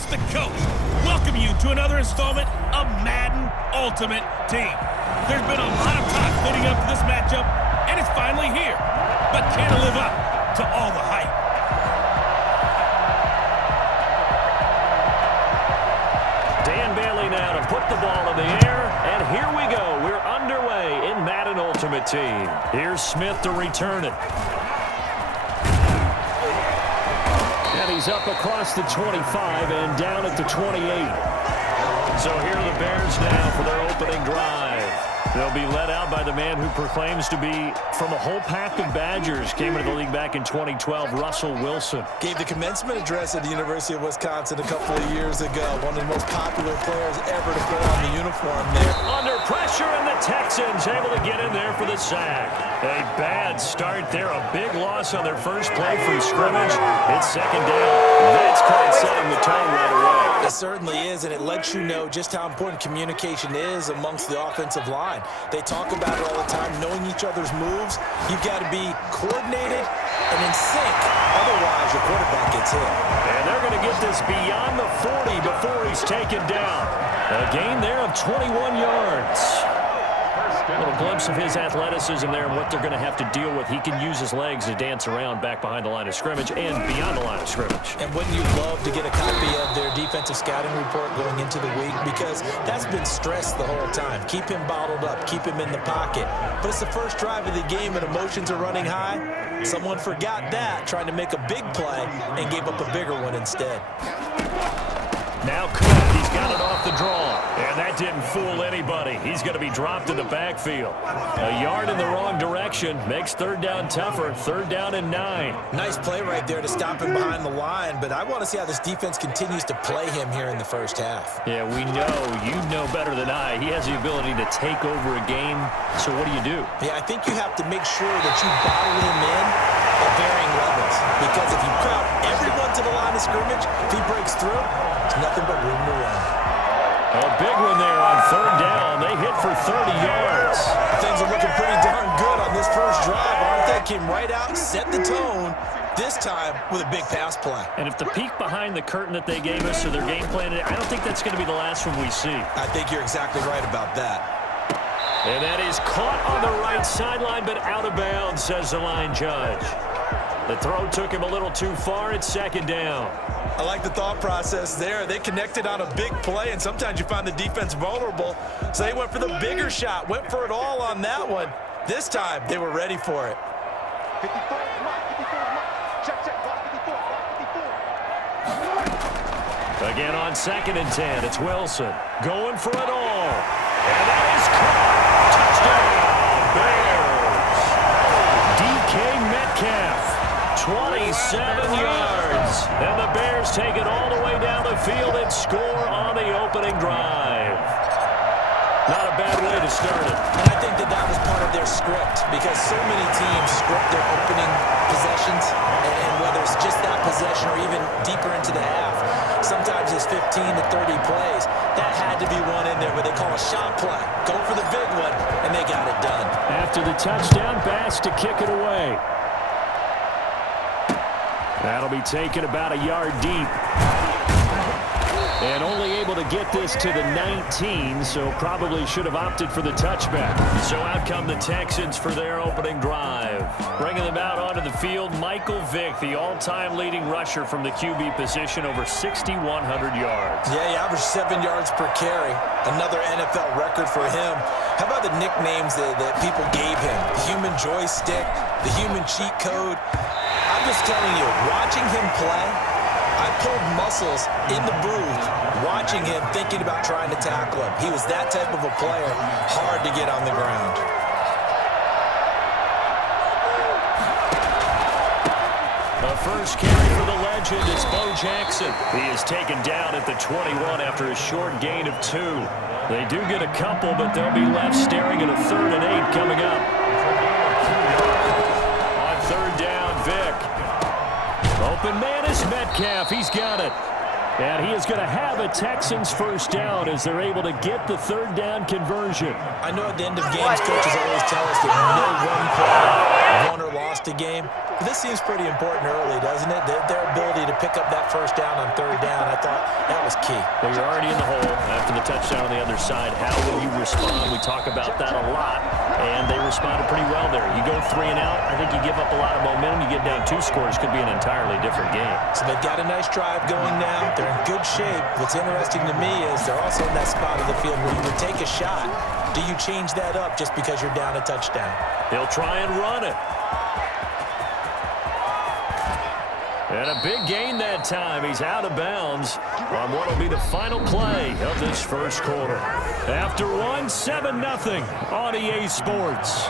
it's the coach. Welcome you to another installment of Madden Ultimate Team. There's been a lot of talk leading up to this matchup, and it's finally here. But can it live up to all the hype? Dan Bailey now to put the ball in the air, and here we go. We're underway in Madden Ultimate Team. Here's Smith to return it. And he's up across the 25 and down at the 28. So here are the Bears now for their opening drive. They'll be led out by the man who proclaims to be from a whole pack of Badgers. Came into the league back in 2012, Russell Wilson. Gave the commencement address at the University of Wisconsin a couple of years ago. One of the most popular players ever to put on the uniform there. Under pressure, and the Texans able to get in there for the sack. A bad start there. A big loss on their first play from scrimmage. It's second down. That's kind of setting the tone right away. It certainly is, and it lets you know just how important communication is amongst the offensive line. They talk about it all the time, knowing each other's moves. You've got to be coordinated and in sync. Otherwise, your quarterback gets hit. And they're going to get this beyond the 40 before he's taken down. A gain there of 21 yards. A little glimpse of his athleticism there and what they're going to have to deal with. He can use his legs to dance around back behind the line of scrimmage and beyond the line of scrimmage. And wouldn't you love to get a copy of their defensive scouting report going into the week? Because that's been stressed the whole time. Keep him bottled up. Keep him in the pocket. But it's the first drive of the game and emotions are running high. Someone forgot that, trying to make a big play and gave up a bigger one instead. Now Cook, he's got it off the draw. And that didn't fool anybody. He's going to be dropped in the backfield. A yard in the wrong direction makes third down tougher. Third down and 9. Nice play right there to stop him behind the line, but I want to see how this defense continues to play him here in the first half. Yeah, we know. You know better than I. He has the ability to take over a game. So what do? Yeah, I think you have to make sure that you bottle him in at varying levels. Because if you crowd everyone to the line of scrimmage, if he breaks through, there's nothing but room to run. A big one there on third down. They hit for 30 yards. Things are looking pretty darn good on this first drive, aren't they? Came right out, set the tone, this time with a big pass play. And if the peek behind the curtain that they gave us or their game plan, I don't think that's going to be the last one we see. I think you're exactly right about that. And that is caught on the right sideline, but out of bounds, says the line judge. The throw took him a little too far. It's second down. I like the thought process there. They connected on a big play, and sometimes you find the defense vulnerable. So they went for the bigger shot, went for it all on that one. This time, they were ready for it. Again on 2nd and 10, it's Wilson going for it all. And that is caught. Touchdown, Bears. DK Metcalf, 27 yards. And the Bears take it all the way down the field and score on the opening drive. Not a bad way to start it. And I think that was part of their script, because so many teams script their opening possessions, and whether it's just that possession or even deeper into the half, sometimes it's 15 to 30 plays. That had to be one in there, but they call a shot play. Go for the big one, and they got it done. After the touchdown, Bass to kick it away. That'll be taken about a yard deep. And only able to get this to the 19, so probably should have opted for the touchback. So out come the Texans for their opening drive. Bringing them out onto the field, Michael Vick, the all-time leading rusher from the QB position, over 6,100 yards. Yeah, he averaged 7 yards per carry. Another NFL record for him. How about the nicknames that people gave him? The human joystick, the human cheat code. I'm just telling you, watching him play, I pulled muscles in the booth watching him, thinking about trying to tackle him. He was that type of a player, hard to get on the ground. The first carry for the legend is Bo Jackson. He is taken down at the 21 after a short gain of 2. They do get a couple, but they'll be left staring at a 3rd and 8 coming up. Third down, Vick. Open man is Metcalf. He's got it. And he is going to have a Texans first down as they're able to get the third down conversion. I know at the end of games, coaches always tell us that no one play won or lost a game. But this seems pretty important early, doesn't it? Their ability to pick up that first down on third down, I thought that was key. Well, you're already in the hole after the touchdown on the other side. How will you respond? We talk about that a lot, and they responded pretty well there. You go 3 and out, I think you give up a lot of momentum. You get down 2 scores, could be an entirely different game. So they've got a nice drive going now. They're in good shape. What's interesting to me is they're also in that spot of the field where you would take a shot. Do you change that up just because you're down a touchdown? He'll try and run it. And a big gain that time. He's out of bounds on what will be the final play of this first quarter. After 7-0 on EA Sports.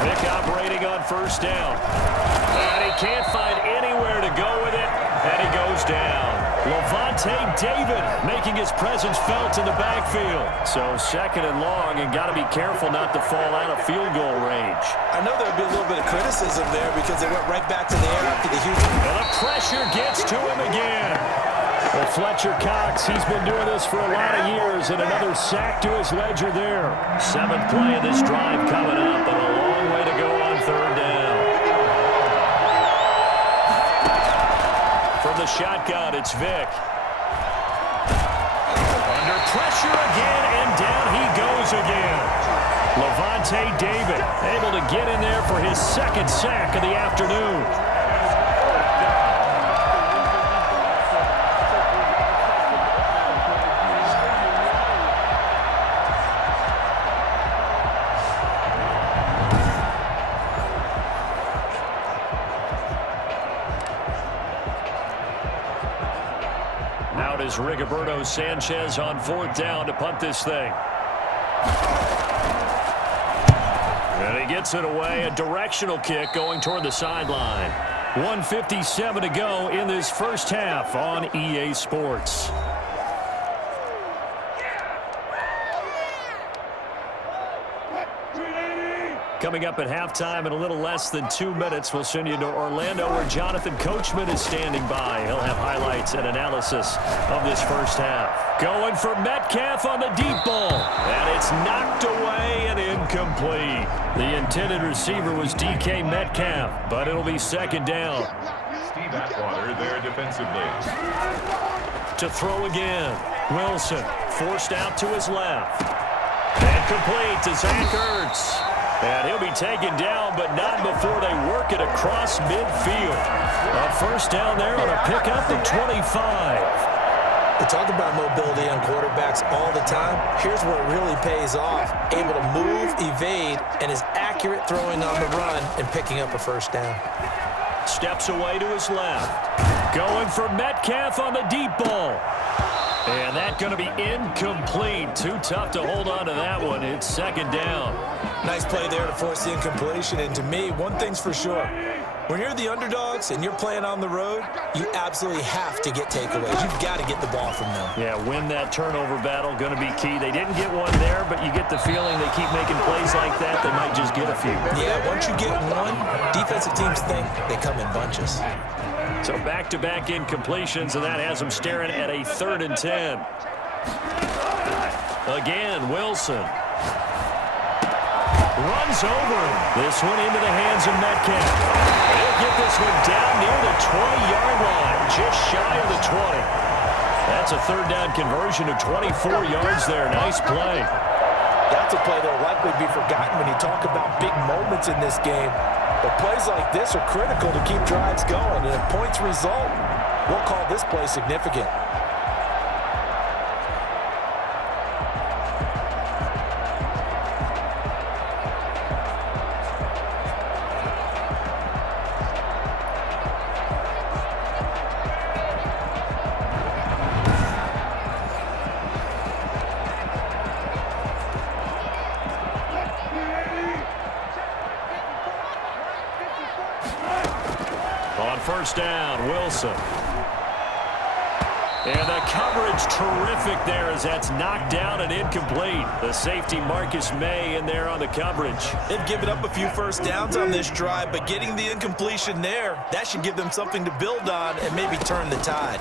Vick operating on first down. And he can't find anywhere to go with it, and he goes down. David making his presence felt in the backfield. So 2nd and long, and got to be careful not to fall out of field goal range. I know there would be a little bit of criticism there because they went right back to the air after the huge... And the pressure gets to him again. Well, Fletcher Cox, he's been doing this for a lot of years, and another sack to his ledger there. 7th play of this drive coming up, and a long way to go on third down. From the shotgun, it's Vick. Under pressure again, and down he goes again. David able to get in there for his 2nd sack of the afternoon. Out is Rigoberto Sanchez on 4th down to punt this thing. And he gets it away, a directional kick going toward the sideline. 1:57 to go in this first half on EA Sports. Coming up at halftime in a little less than 2 minutes, we'll send you to Orlando where Jonathan Coachman is standing by. He'll have highlights and analysis of this first half. Going for Metcalf on the deep ball. And it's knocked away and incomplete. The intended receiver was DK Metcalf, but it'll be 2nd down. Steve Atwater there defensively. To throw again. Wilson forced out to his left. And complete to Zach Ertz. And he'll be taken down, but not before they work it across midfield. A first down there on a pickup at 25. We talk about mobility on quarterbacks all the time. Here's where it really pays off. Able to move, evade, and is accurate throwing on the run and picking up a first down. Steps away to his left. Going for Metcalf on the deep ball. And that's going to be incomplete. Too tough to hold on to that one. It's 2nd down. Nice play there to force the incompletion. And to me, one thing's for sure. When you're the underdogs and you're playing on the road, you absolutely have to get takeaways. You've got to get the ball from them. Yeah, win that turnover battle, going to be key. They didn't get one there, but you get the feeling they keep making plays like that, they might just get a few. Yeah, once you get one, defensive teams think they come in bunches. So back-to-back incompletions, and that has them staring at a 3rd and 10. Again, Wilson. Runs over him. This one into the hands of Metcalf. He'll get this one down near the 20-yard line, just shy of the 20. That's a 3rd down conversion of 24 yards there. Nice play. That's a play that will likely be forgotten when you talk about big moments in this game. But plays like this are critical to keep drives going. And if points result, we'll call this play significant. On first down, Wilson. And the coverage terrific there as that's knocked down and incomplete. The safety Marcus May in there on the coverage. They've given up a few first downs on this drive, but getting the incompletion there, that should give them something to build on and maybe turn the tide.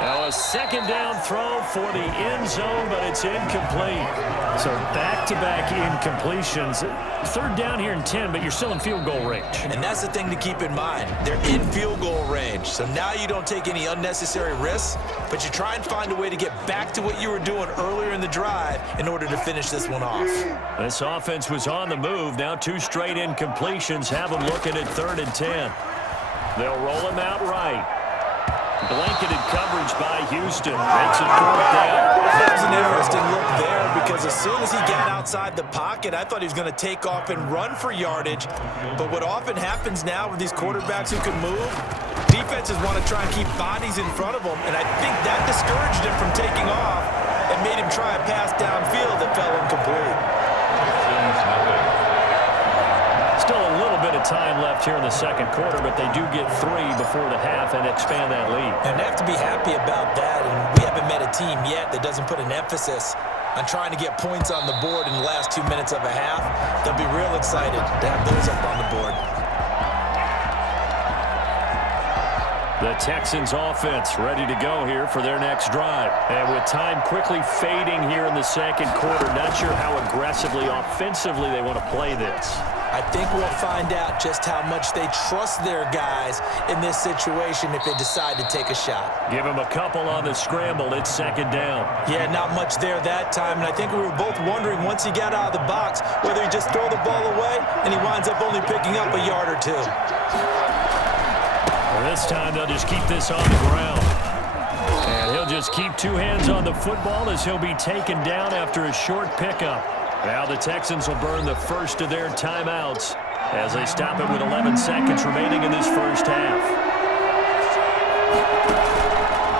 Now a second down throw for the end zone, but it's incomplete. So back-to-back incompletions. Third down here in 10, but you're still in field goal range. And that's the thing to keep in mind. They're in field goal range. So now you don't take any unnecessary risks, but you try and find a way to get back to what you were doing earlier in the drive in order to finish this one off. This offense was on the move. Now 2 straight incompletions have them looking at 3rd and 10. They'll roll him out right. Blanketed coverage by Houston. Makes it 4th down. That was an interesting look there because as soon as he got outside the pocket, I thought he was going to take off and run for yardage. But what often happens now with these quarterbacks who can move, defenses want to try and keep bodies in front of them, and I think that discouraged him from taking off and made him try a pass downfield that fell incomplete. Still a little bit of time left here in the second quarter, but they do get 3 before the half and expand that lead. And they have to be happy about that, and we haven't met a team yet that doesn't put an emphasis on trying to get points on the board in the last 2 minutes of a half. They'll be real excited to have those up on the board. The Texans offense ready to go here for their next drive. And with time quickly fading here in the second quarter, not sure how aggressively, offensively they want to play this. I think we'll find out just how much they trust their guys in this situation if they decide to take a shot. Give him a couple on the scramble. It's 2nd down. Yeah, not much there that time, and I think we were both wondering once he got out of the box whether he just throw the ball away and he winds up only picking up a yard or 2. Well, this time they'll just keep this on the ground. And he'll just keep 2 hands on the football as he'll be taken down after a short pickup. Now the Texans will burn the first of their timeouts as they stop it with 11 seconds remaining in this first half.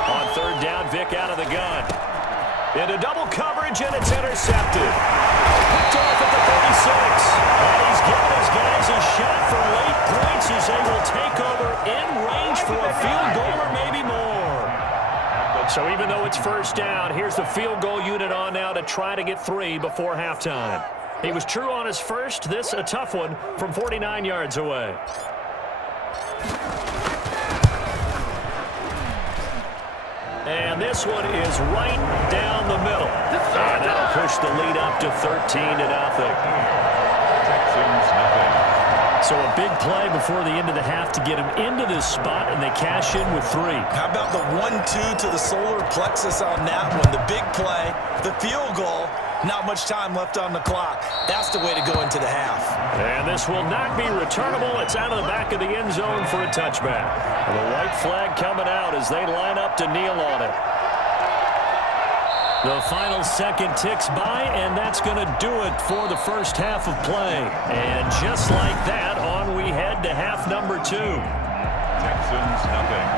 On 3rd down, Vick out of the gun. Into double coverage, and it's intercepted. Picked off at the 36. And he's giving his guys a shot for late points as they will take over in range for a field goal or maybe more. So even though it's 1st down, here's the field goal unit on now to try to get 3 before halftime. He was true on his first. This a tough one from 49 yards away. And this one is right down the middle. And that'll push the lead up to 13-0. Texans nothing. So a big play before the end of the half to get him into this spot, and they cash in with 3. How about the 1-2 to the solar plexus on that one? The big play, the field goal, not much time left on the clock. That's the way to go into the half. And this will not be returnable. It's out of the back of the end zone for a touchback. And the white flag coming out as they line up to kneel on it. The final second ticks by, and that's going to do it for the first half of play. And just like that, on we head to half number 2. Texans nothing.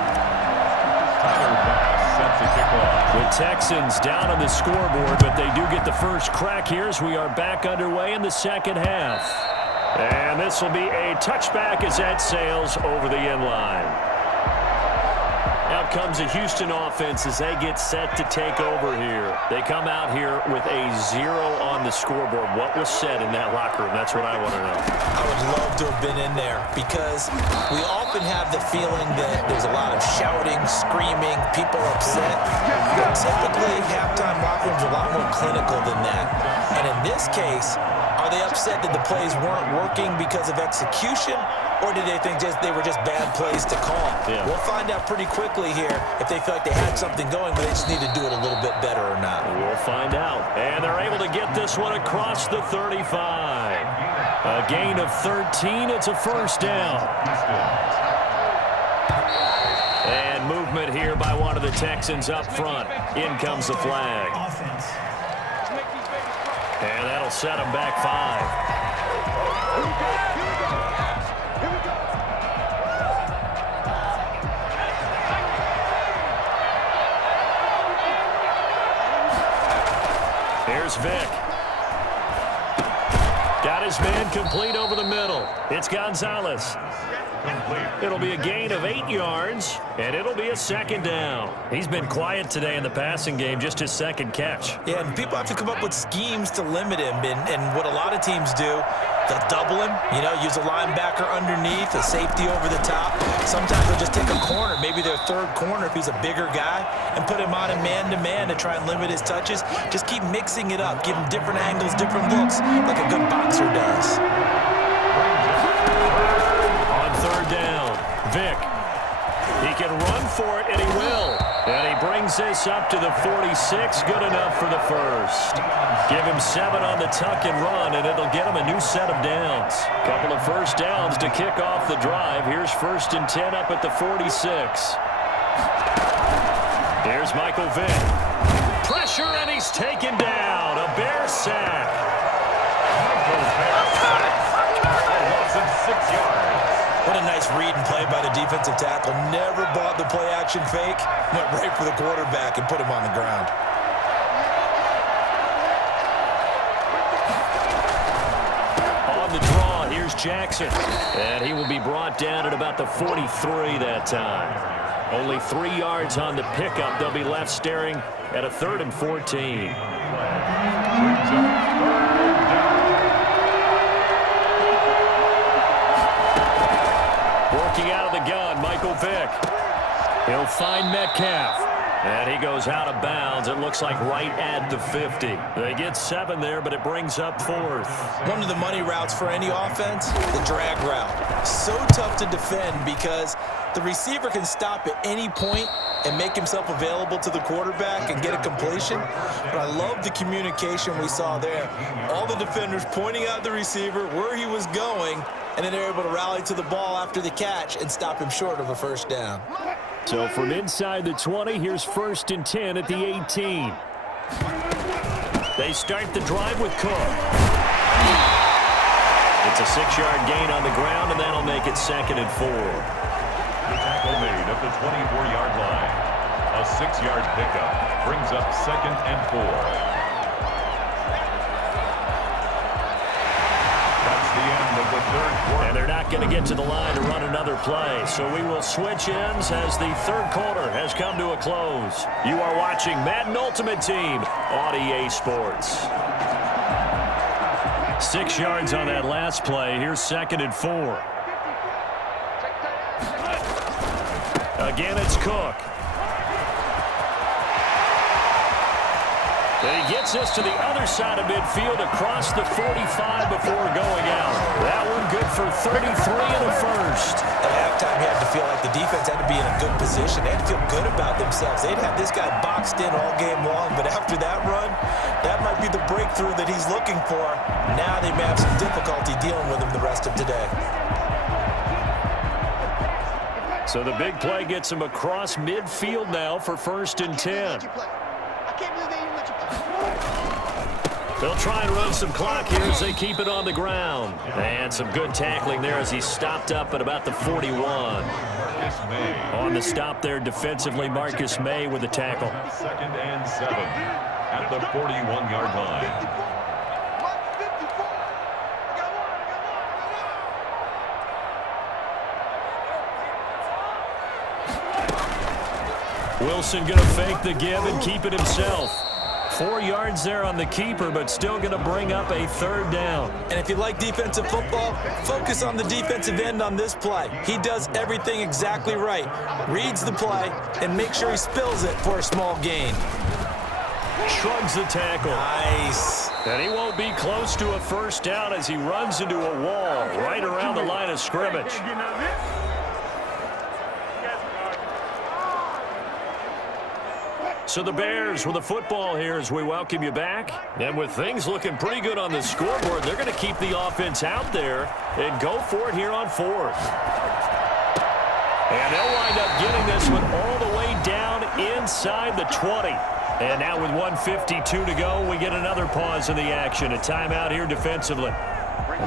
Tyler Bass sets the kickoff. The Texans down on the scoreboard, but they do get the first crack here as we are back underway in the second half. And this will be a touchback as that sails over the end line. Out comes the Houston offense as they get set to take over here. They come out here with a 0 on the scoreboard. What was said in that locker room? That's what I want to know. I would love to have been in there because we often have the feeling that there's a lot of shouting, screaming, people upset. But typically, halftime locker rooms are a lot more clinical than that. And in this case, are they upset that the plays weren't working because of execution? Or did they think they were just bad plays to call? Yeah. We'll find out pretty quickly here if they feel like they had something going, but they just need to do it a little bit better or not. We'll find out. And they're able to get this one across the 35. A gain of 13. It's a first down. And movement here by one of the Texans up front. In comes the flag. And that'll set them back 5. Here's Vick. Got his man complete over the middle. It's Gonzalez. It'll be a gain of 8 yards, and it'll be a second down. He's been quiet today in the passing game, just his second catch. Yeah, and people have to come up with schemes to limit him, and what a lot of teams do, they'll double him, use a linebacker underneath, a safety over the top. Sometimes they'll just take a corner, maybe their third corner if he's a bigger guy, and put him on a man-to-man to try and limit his touches. Just keep mixing it up, give him different angles, different looks, like a good boxer does. Third down, Vick. He can run for it, and he will. And he brings this up to the 46, good enough for the first. Give him 7 on the tuck and run, and it'll get him a new set of downs. Couple of first downs to kick off the drive. Here's 1st and 10 up at the 46. Here's Michael Vick. Pressure, and he's taken down. A Bear sack. Loss of 6 yards. What a nice read and play by the defensive tackle. Never bought the play-action fake. Went right for the quarterback and put him on the ground. On the draw, here's Jackson. And he will be brought down at about the 43 that time. Only 3 yards on the pickup. They'll be left staring at a 3rd and 14. Working out of the gun, Michael Vick. He'll find Metcalf. And he goes out of bounds. It looks like right at the 50. They get 7 there, but it brings up 4th. One of the money routes for any offense, the drag route. So tough to defend because the receiver can stop at any point and make himself available to the quarterback and get a completion. But I love the communication we saw there. All the defenders pointing out the receiver, where he was going, and then they're able to rally to the ball after the catch and stop him short of a first down. So from inside the 20, here's 1st and 10 at the 18. They start the drive with Cook. It's a 6-yard gain on the ground, and that'll make it 2nd and 4. The tackle made at the 24-yard line. A 6-yard pickup brings up 2nd and 4. That's the end of the 3rd quarter. And they're not going to get to the line to run another play. So we will switch ends as the 3rd quarter has come to a close. You are watching Madden Ultimate Team on EA Sports. 6 yards on that last play. Here's 2nd and 4. Again, it's Cook. And he gets this to the other side of midfield across the 45 before going out. That one good for 33 and a first. At halftime, you had to feel like the defense had to be in a good position. They had to feel good about themselves. They'd have this guy boxed in all game long, but after that run, that might be the breakthrough that he's looking for. Now they may have some difficulty dealing with him the rest of today. So the big play gets him across midfield now for 1st and 10. They'll try and run some clock here as they keep it on the ground. And some good tackling there as he stopped up at about the 41. On the stop there defensively, Marcus May with the tackle. 2nd and 7 at the 41-yard line. Wilson going to fake the give and keep it himself. 4 yards there on the keeper, but still going to bring up a 3rd down. And if you like defensive football, focus on the defensive end on this play. He does everything exactly right. Reads the play and makes sure he spills it for a small gain. Shrugs the tackle. Nice. And he won't be close to a first down as he runs into a wall right around the line of scrimmage. So the Bears with the football here as we welcome you back. And with things looking pretty good on the scoreboard, they're going to keep the offense out there and go for it here on 4th. And they'll wind up getting this one all the way down inside the 20. And now with 1:52 to go, we get another pause in the action. A timeout here defensively.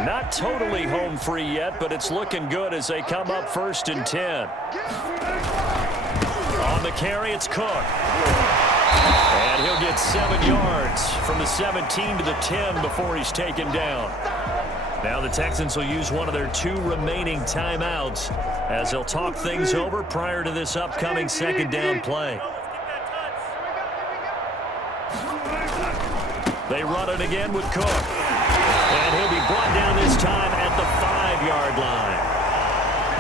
Not totally home free yet, but it's looking good as they come up 1st and 10. On the carry, it's Cook. And he'll get 7 yards from the 17 to the 10 before he's taken down. Now the Texans will use one of their 2 remaining timeouts as they'll talk things over prior to this upcoming second down play. They run it again with Cook. And he'll be brought down this time at the 5-yard line.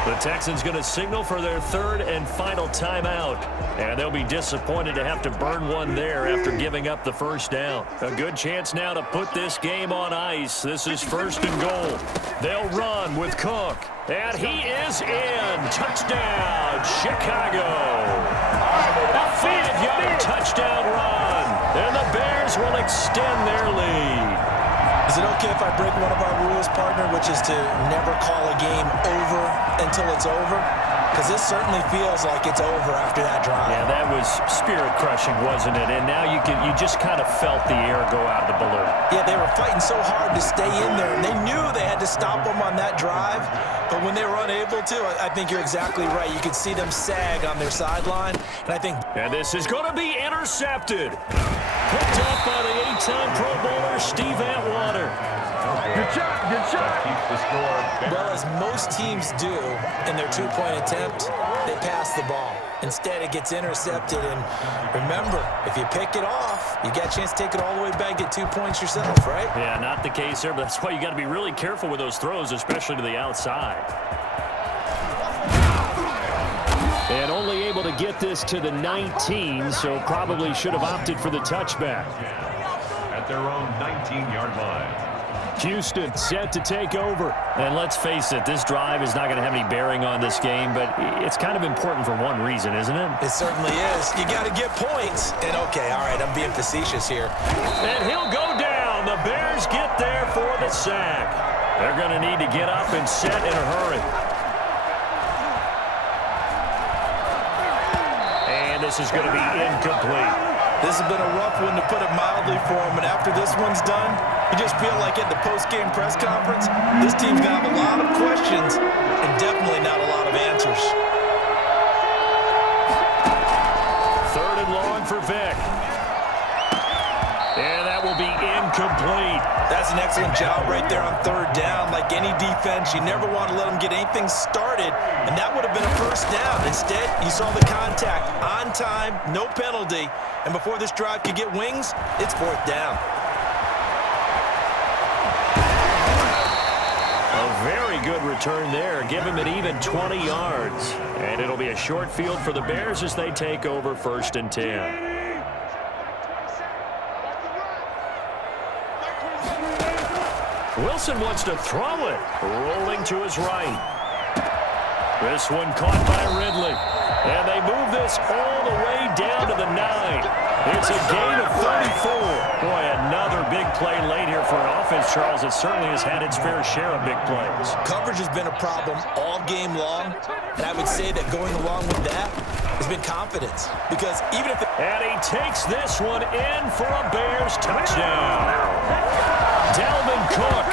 The Texans going to signal for their 3rd and final timeout. And they'll be disappointed to have to burn one there after giving up the first down. A good chance now to put this game on ice. This is 1st and goal. They'll run with Cook. And he is in. Touchdown, Chicago. A 5-yard touchdown run. And the Bears will extend their lead. Is it okay if I break one of our rules, partner, which is to never call a game over until it's over? Because this certainly feels like it's over after that drive. Yeah, that was spirit-crushing, wasn't it? And now you just kind of felt the air go out of the balloon. Yeah, they were fighting so hard to stay in there, and they knew they had to stop them on that drive. But when they were unable to, I think you're exactly right. You could see them sag on their sideline, and I think... And this is going to be intercepted. Picked up by the 8-time Pro Bowler, Steve Atwater. Good shot, good shot. Keeps the score. Well, as most teams do in their 2-point attempt, they pass the ball. Instead, it gets intercepted, and remember, if you pick it off, you got a chance to take it all the way back, get 2 points yourself, right? Yeah, not the case there, but that's why you got to be really careful with those throws, especially to the outside. And only able to get this to the 19, so probably should have opted for the touchback. At their own 19-yard line. Houston set to take over. And let's face it, this drive is not going to have any bearing on this game, but it's kind of important for one reason, isn't it? It certainly is. You got to get points. And okay, all right, I'm being facetious here. And he'll go down. The Bears get there for the sack. They're going to need to get up and set in a hurry. And this is going to be incomplete. This has been a rough one, to put it mildly, for him. And after this one's done, you just feel like at the post-game press conference, this team's going to have a lot of questions and definitely not a lot of answers. 3rd and long for Vick. And that will be incomplete. That's an excellent job right there on 3rd down. Like any defense, you never want to let them get anything started, and that would have been a 1st down. Instead, you saw the contact on time, no penalty, and before this drive could get wings, it's 4th down. A very good return there. Give him an even 20 yards. And it'll be a short field for the Bears as they take over 1st and 10. Wilson wants to throw it. Rolling to his right. This one caught by Ridley. And they move this all the way down to the 9. It's a gain of 34. Boy, another big play late here for an offense, Charles. It certainly has had its fair share of big plays. Coverage has been a problem all game long, and I would say that going along with that has been confidence. Because even if... And he takes this one in for a Bears touchdown. Dalvin Cook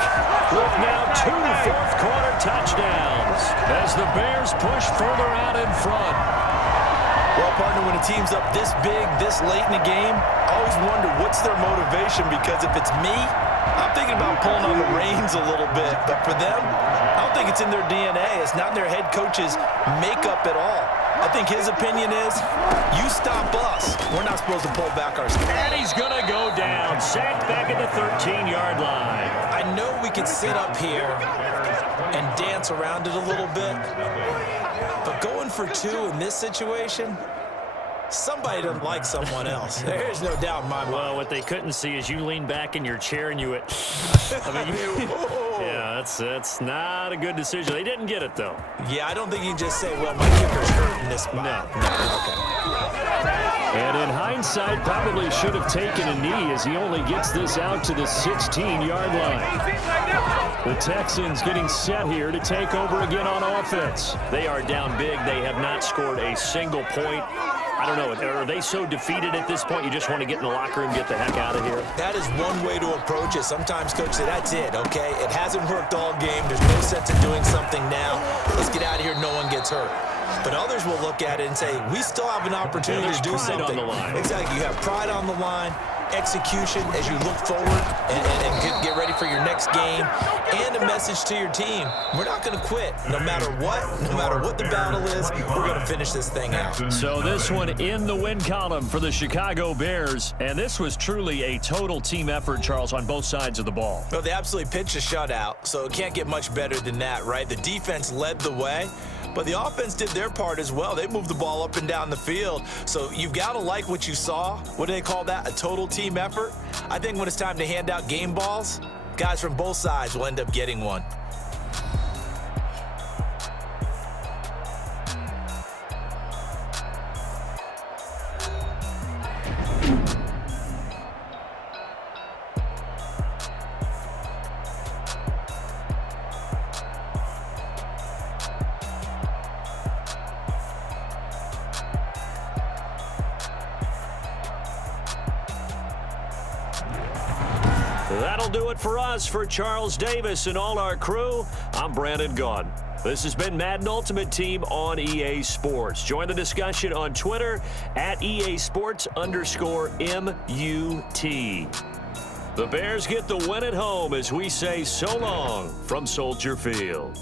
with now 2 fourth-quarter touchdowns as the Bears push further out in front. Well, partner, when a team's up this big, this late in the game, I always wonder what's their motivation, because if it's me, I'm thinking about pulling on the reins a little bit. But for them, I don't think it's in their DNA. It's not in their head coach's makeup at all. I think his opinion is, you stop us, we're not supposed to pull back our stuff. And he's going to go down, sacked back at the 13-yard line. I know we can sit up here and dance around it a little bit, but going for 2 in this situation, somebody doesn't like someone else. There's no doubt in my mind. Well, what they couldn't see is you lean back in your chair and you went, yeah, that's not a good decision. They didn't get it, though. Yeah, I don't think you can just say, well, my kicker's hurting this spot. No. Okay. And in hindsight, probably should have taken a knee as he only gets this out to the 16-yard line. The Texans getting set here to take over again on offense. They are down big. They have not scored a single point. I don't know. Are they so defeated at this point you just want to get in the locker room, get the heck out of here? That is one way to approach it. Sometimes coaches say, that's it, okay? It hasn't worked all game. There's no sense in doing something now. Let's get out of here. No one gets hurt. But others will look at it and say, we still have an opportunity to do something. On the line. Exactly. You have pride on the line. execution as you look forward and get ready for your next game, and a message to your team. We're not going to quit no matter what the battle is. We're going to finish this thing out. So this one in the win column for the Chicago Bears, and this was truly a total team effort, Charles, on both sides of the ball. Well, they absolutely pitched a shutout, so it can't get much better than that, right? The defense led the way, but the offense did their part as well. They moved the ball up and down the field. So you've got to like what you saw. What do they call that? A total team effort? I think when it's time to hand out game balls, guys from both sides will end up getting one. That'll do it for us. For Charles Davis and all our crew, I'm Brandon Gaudin. This has been Madden Ultimate Team on EA Sports. Join the discussion on Twitter at EASports_MUT. The Bears get the win at home as we say so long from Soldier Field.